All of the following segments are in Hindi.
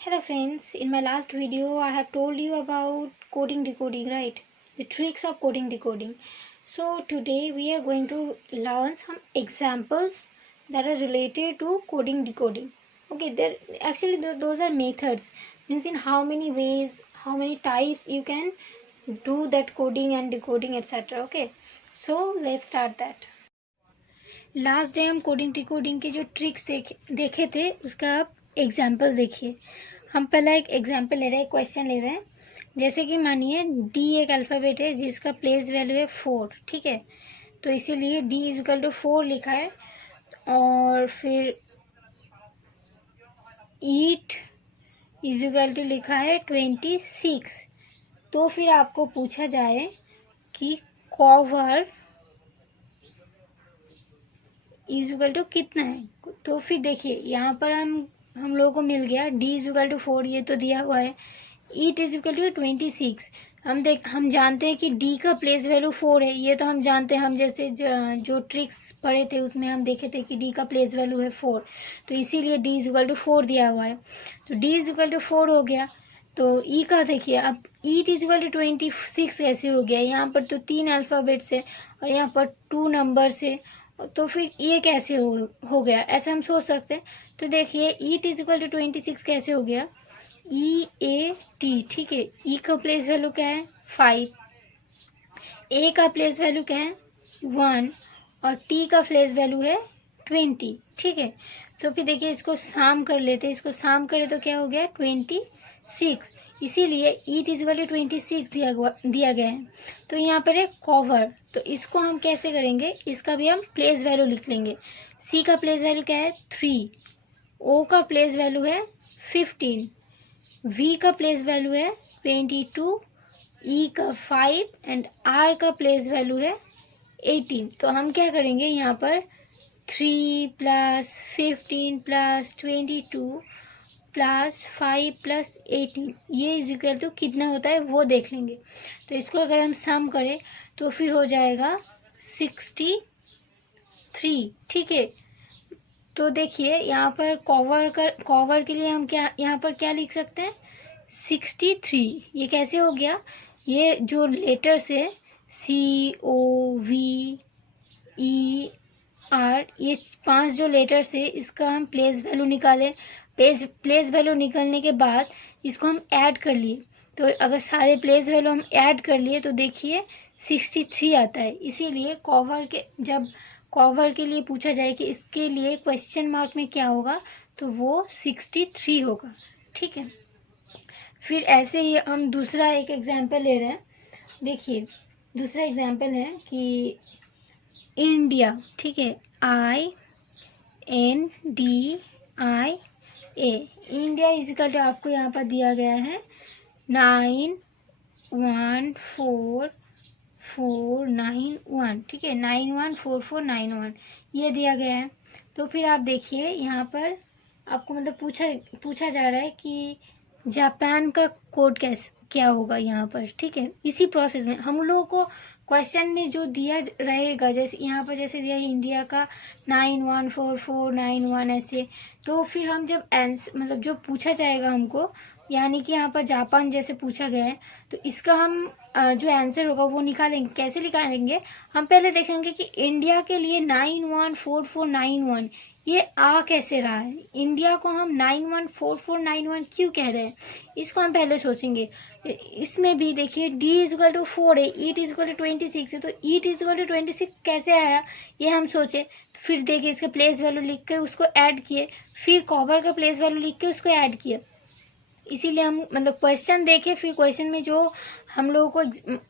Hello friends, in my last video I have told you about coding decoding, right? The tricks of coding decoding. So today we are going to learn some examples that are related to coding decoding. Okay, those are methods, means in how many ways, how many types you can do that coding and decoding, etc. Okay, so let's start that. Last day हम कोडिंग डिकोडिंग के जो ट्रिक्स देखे थे उसका आप एग्जाम्पल्स देखिए। हम पहला एक एग्जाम्पल ले रहे हैं, क्वेश्चन ले रहे हैं। जैसे कि मानिए डी एक अल्फ़ाबेट है जिसका प्लेस वैल्यू है 4, ठीक है। तो इसीलिए डी इज इक्वल टू 4 लिखा है और फिर ईट इज इक्वल टू लिखा है 26। तो फिर आपको पूछा जाए कि कवर इज इक्वल टू कितना है। तो फिर देखिए यहाँ पर हम लोगों को मिल गया डी इज इक्वल टू 4, ये तो दिया हुआ है। It is equal to 26। हम जानते हैं कि डी का प्लेस वैल्यू 4 है, ये तो हम जानते हैं। हम जैसे जो ट्रिक्स पढ़े थे उसमें हम देखे थे कि डी का प्लेस वैल्यू है 4, तो इसीलिए डी इज इक्वल टू 4 दिया हुआ है। तो डी इज इक्वल टू 4 हो गया। तो ई का देखिए, अब ईट इज इक्वल टू 26 कैसे हो गया। यहाँ पर तो 3 अल्फ़ाबेट्स है और यहाँ पर 2 नंबर्स है, तो फिर ये कैसे हो गया, ऐसा हम सोच सकते हैं। तो देखिए ईट इज इक्वल टू 26 कैसे हो गया, ई ए टी, ठीक है। ई का प्लेस वैल्यू क्या है 5, ए का प्लेस वैल्यू क्या है 1 और टी का प्लेस वैल्यू है 20, ठीक है। तो फिर देखिए इसको साम कर लेते हैं, इसको साम करें तो क्या हो गया 26, इसीलिए ईट इज इक्वल टू 26 दिया गया है। तो यहाँ पर है कवर, तो इसको हम कैसे करेंगे, इसका भी हम प्लेस वैल्यू लिख लेंगे। सी का प्लेस वैल्यू क्या है 3, ओ का प्लेस वैल्यू है 15, वी का प्लेस वैल्यू है 22, ई का 5 एंड आर का प्लेस वैल्यू है 18। तो हम क्या करेंगे यहाँ पर 3 + 15 + 22 + 5 + 18, ये इज इक्वल टू कितना होता है वो देख लेंगे। तो इसको अगर हम सम करें तो फिर हो जाएगा 63, ठीक है। तो देखिए यहाँ पर कवर के लिए हम यहाँ पर क्या लिख सकते हैं 63। ये कैसे हो गया, ये जो लेटर्स है COVER, ये 5 जो लेटर्स है इसका हम प्लेस वैल्यू निकालें। प्लेस वैल्यू निकलने के बाद इसको हम ऐड कर लिए। तो अगर सारे प्लेस वैल्यू हम ऐड कर लिए तो देखिए 63 आता है। इसीलिए जब कवर के लिए पूछा जाए कि इसके लिए क्वेश्चन मार्क में क्या होगा, तो वो 63 होगा, ठीक है। फिर ऐसे ही हम दूसरा एक एग्जाम्पल ले रहे हैं। देखिए दूसरा एग्जाम्पल है कि इंडिया, ठीक है, INDIA, India is equal to आपको यहाँ पर दिया गया है 914491, ठीक है, 914491 ये दिया गया है। तो फिर आप देखिए यहाँ पर आपको मतलब पूछा जा रहा है कि जापान का कोड क्या होगा यहाँ पर, ठीक है। इसी प्रोसेस में हम लोगों को क्वेश्चन में जो दिया रहेगा, जैसे यहाँ पर जैसे दिया इंडिया का 914491 ऐसे, तो फिर हम जब आंसर मतलब जो पूछा जाएगा हमको, यानी कि यहाँ पर जापान जैसे पूछा गया है, तो इसका हम जो आंसर होगा वो निकालेंगे। कैसे निकालेंगे, हम पहले देखेंगे कि इंडिया के लिए 914491 ये आ कैसे रहा है, इंडिया को हम 914491 क्यों कह रहे हैं, इसको हम पहले सोचेंगे। इसमें भी देखिए डी इज इक्वल टू 4 है, ईट इज इक्वल टू 26 है, तो ईट इज इक्वल टू 26 कैसे आया ये हम सोचे। तो फिर देखिए इसका प्लेस वैल्यू लिख के उसको ऐड किए, फिर कवर का प्लेस वैल्यू लिख के उसको ऐड किया। इसीलिए हम मतलब क्वेश्चन देखे, फिर क्वेश्चन में जो हम लोगों को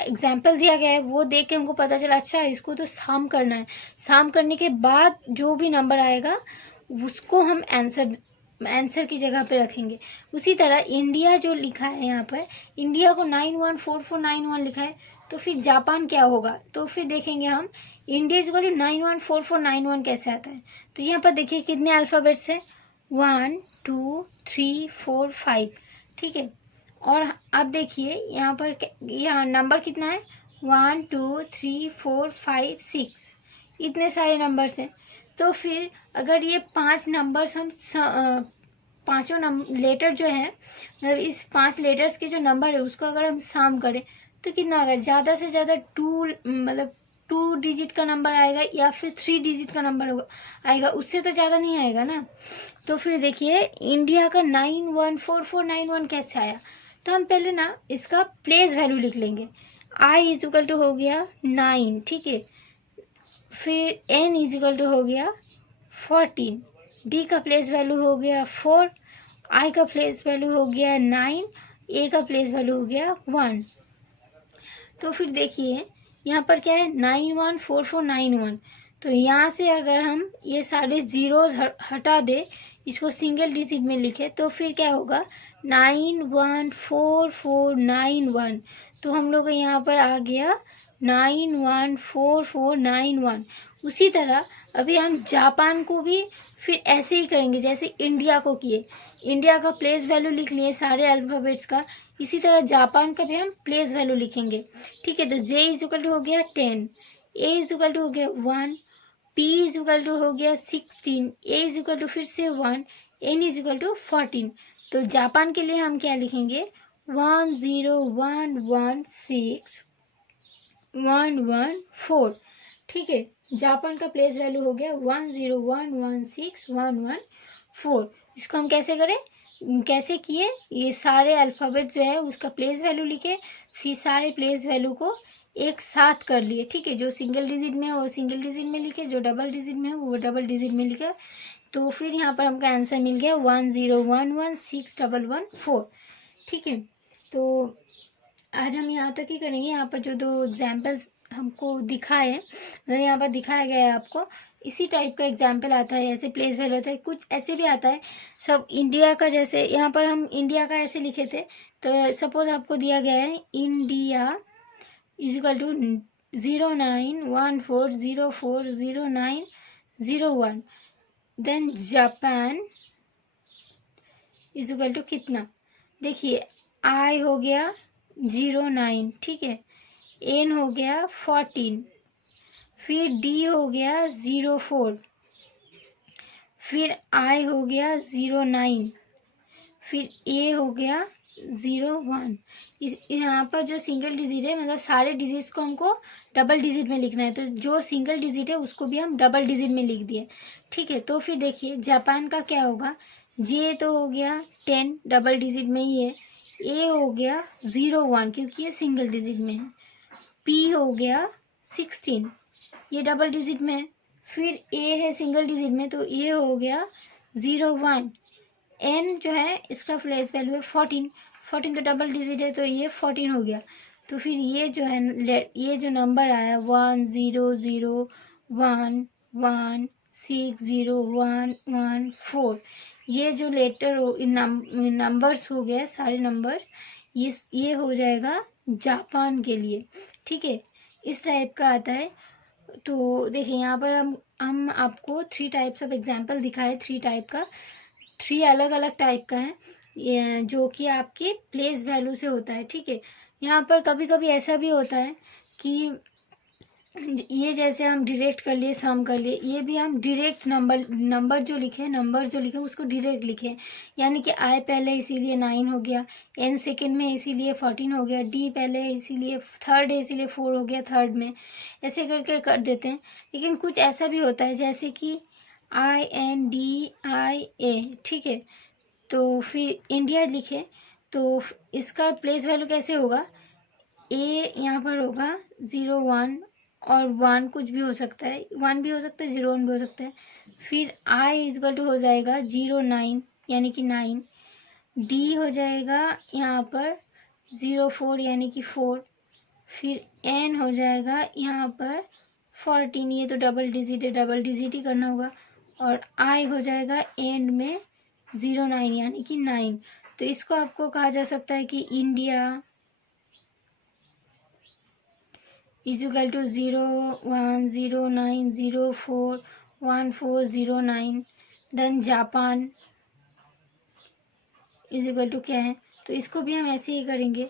एग्जाम्पल दिया गया है वो देख के हमको पता चला अच्छा इसको तो साम करना है। साम करने के बाद जो भी नंबर आएगा उसको हम आंसर की जगह पे रखेंगे। उसी तरह इंडिया जो लिखा है यहाँ पर, इंडिया को 914491 लिखा है, तो फिर जापान क्या होगा, तो फिर देखेंगे हम इंडिया इज इक्वल टू 914491 कैसे आता है। तो यहाँ पर देखिए कितने अल्फ़ाबेट्स है 1 2 3 4 5, ठीक है। और अब देखिए यहाँ पर यहाँ नंबर कितना है 1 2 3 4 5 6, इतने सारे नंबर्स हैं। तो फिर अगर ये 5 नंबर्स हम पांचों लेटर जो है, मतलब इस 5 लेटर्स के जो नंबर है उसको अगर हम सम करें तो कितना आएगा, ज़्यादा से ज़्यादा 2, मतलब 2 डिजिट का नंबर आएगा या फिर 3 डिजिट का नंबर आएगा, उससे तो ज़्यादा नहीं आएगा ना। तो फिर देखिए इंडिया का 914491 कैसे आया। तो हम पहले ना इसका प्लेस वैल्यू लिख लेंगे। आई इज इक्वल टू हो गया 9, ठीक है। फिर n इज इक्वल टू हो गया 14, d का प्लेस वैल्यू हो गया 4, i का प्लेस वैल्यू हो गया 9, a का प्लेस वैल्यू हो गया 1। तो फिर देखिए यहाँ पर क्या है 914491। तो यहाँ से अगर हम ये सारे जीरोज हटा दे, इसको सिंगल डिजिट में लिखे तो फिर क्या होगा 914491। तो हम लोग यहाँ पर आ गया 914491। उसी तरह अभी हम जापान को भी फिर ऐसे ही करेंगे जैसे इंडिया को किए। इंडिया का प्लेस वैल्यू लिख लिए सारे अल्फ़ाबेट्स का, इसी तरह जापान का भी हम प्लेस वैल्यू लिखेंगे, ठीक है। तो J इज इक्वल टू हो गया 10, A इज इक्वल टू हो गया 1, P इज इक्वल टू हो गया 16, A इज इक्वल टू फिर से 1, N इज इक्वल टू 14। तो जापान के लिए हम क्या लिखेंगे 10116114114, ठीक है। जापान का प्लेस वैल्यू हो गया 10116114114। इसको हम कैसे करें, कैसे किए, ये सारे अल्फ़ाबेट जो है उसका प्लेस वैल्यू लिखे, फिर सारे प्लेस वैल्यू को एक साथ कर लिए, ठीक है। जो सिंगल डिजिट में है वो सिंगल डिजिट में लिखे, जो डबल डिजिट में है वो डबल डिजिट में लिखे। तो फिर यहाँ पर हमका आंसर मिल गया 101161114, ठीक है। तो आज हम यहाँ तक ही करेंगे। यहाँ पर जो 2 एग्जाम्पल्स हमको दिखाए, मतलब यहाँ पर दिखाया गया है आपको, इसी टाइप का एग्जाम्पल आता है, ऐसे प्लेस वैल्यू होता है, कुछ ऐसे भी आता है सब इंडिया का। जैसे यहाँ पर हम इंडिया का ऐसे लिखे थे, तो सपोज आपको दिया गया है India is equal to 0914040901, then Japan is equal to कितना, देखिए आई हो गया 09, ठीक है, एन हो गया 14, फिर डी हो गया 04, फिर आई हो गया 09, फिर ए हो गया 01। इस यहाँ पर जो सिंगल डिजिट है, मतलब सारे डिजिट्स को हमको डबल डिजिट में लिखना है, तो जो सिंगल डिजिट है उसको भी हम डबल डिजिट में लिख दिए, ठीक है। तो फिर देखिए जापान का क्या होगा, जे तो हो गया 10 डबल डिजिट में ही है, ए हो गया 01 क्योंकि ये सिंगल डिजिट में है, पी हो गया 16 ये डबल डिजिट में है, फिर ए है सिंगल डिजिट में तो ये हो गया 01, एन जो है इसका प्लेस वैल्यू है 14 तो डबल डिजिट है तो ये 14 हो गया। तो फिर ये जो है ये जो नंबर आया 10011601114, ये जो लेटर हो नंबर्स हो गए सारे नंबर्स, ये हो जाएगा जापान के लिए, ठीक है। इस टाइप का आता है। तो देखिए यहाँ पर हम आपको 3 टाइप्स ऑफ एग्जाम्पल दिखाए, 3 टाइप का, 3 अलग अलग टाइप का है जो कि आपके प्लेस वैल्यू से होता है, ठीक है। यहाँ पर कभी कभी ऐसा भी होता है कि ये जैसे हम डायरेक्ट कर लिए, सम कर लिए, ये भी हम डायरेक्ट नंबर जो लिखे उसको डायरेक्ट लिखे, यानी कि आई पहले इसीलिए 9 हो गया, एन सेकंड में इसीलिए 14 हो गया, डी पहले इसीलिए थर्ड है इसीलिए 4 हो गया थर्ड में, ऐसे करके कर देते हैं। लेकिन कुछ ऐसा भी होता है जैसे कि INDIA, ठीक है। तो फिर इंडिया लिखे तो इसका प्लेस वैल्यू कैसे होगा, ए यहाँ पर होगा 01 और 1 कुछ भी हो सकता है, 1 भी हो सकता है 01 भी हो सकता है, फिर आई इजकल टू हो जाएगा 09 यानी कि 9, डी हो जाएगा यहाँ पर 04 यानी कि 4, फिर एन हो जाएगा यहाँ पर 14, ये तो डबल डिजिट है डबल डिजिट ही करना होगा, और आई हो जाएगा एंड में 09 यानी कि 9। तो इसको आपको कहा जा सकता है कि India is equal to 0109041409, then Japan is equal to क्या है, तो इसको भी हम ऐसे ही करेंगे,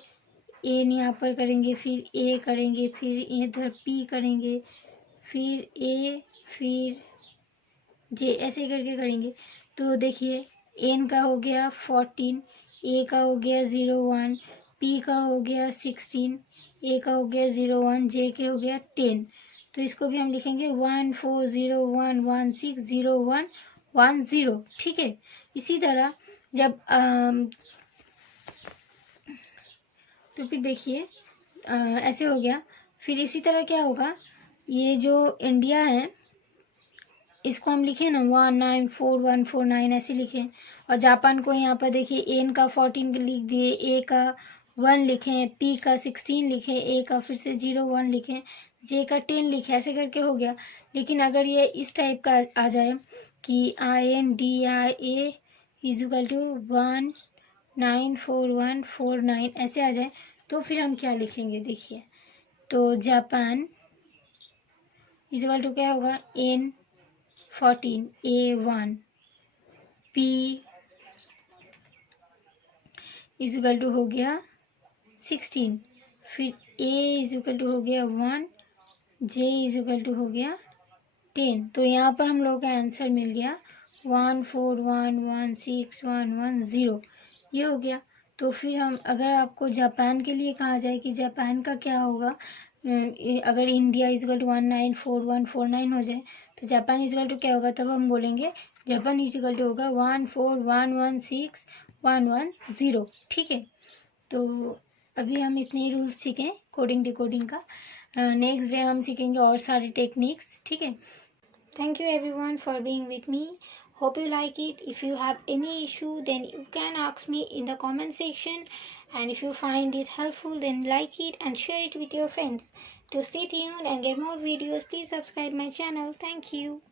ए यहाँ पर करेंगे, फिर ए करेंगे, फिर इधर पी करेंगे, फिर ए, फिर जे, ऐसे करके करेंगे। तो देखिए एन का हो गया 14, ए का हो गया 01, पी का हो गया 16, ए का हो गया 01, जे के हो गया 10। तो इसको भी हम लिखेंगे 1401160110। ठीक है। इसी तरह जब तो फिर देखिए ऐसे हो गया। फिर इसी तरह क्या होगा, ये जो इंडिया है इसको हम लिखे ना 194149 ऐसे लिखे। और जापान को यहाँ पर देखिए एन का 14 लिख दिए, ए का 1 लिखे, पी का 16 लिखे, ए का फिर से 01 लिखे, जे का 10 लिखे, ऐसे करके हो गया। लेकिन अगर ये इस टाइप का आ जाए कि INDIA इक्वल टू 194149 ऐसे आ जाए, तो फिर हम क्या लिखेंगे देखिए। तो जापान इक्वल टू क्या होगा, N14, A1, P equal to हो गया 16, फिर A इक्वल टू हो गया 1, J इक्वल टू हो गया 10। तो यहाँ पर हम लोग का आंसर मिल गया 14116110, ये हो गया। तो फिर हम अगर आपको जापान के लिए कहा जाए कि जापान का क्या होगा, अगर इंडिया इक्वल टू 194149 हो जाए तो जापान इक्वल टू क्या होगा, तब हम बोलेंगे जापान इक्वल टू होगा 14116110। ठीक है। तो अभी हम इतने ही रूल्स सीखें कोडिंग डिकोडिंग का। नेक्स्ट डे हम सीखेंगे और सारे टेक्निक्स। ठीक है। Thank you everyone for being with me. Hope you like it. If you have any issue, then you can ask me in the comment section. And if you find it helpful, then like it and share it with your friends. To stay tuned and get more videos, please subscribe my channel. Thank you.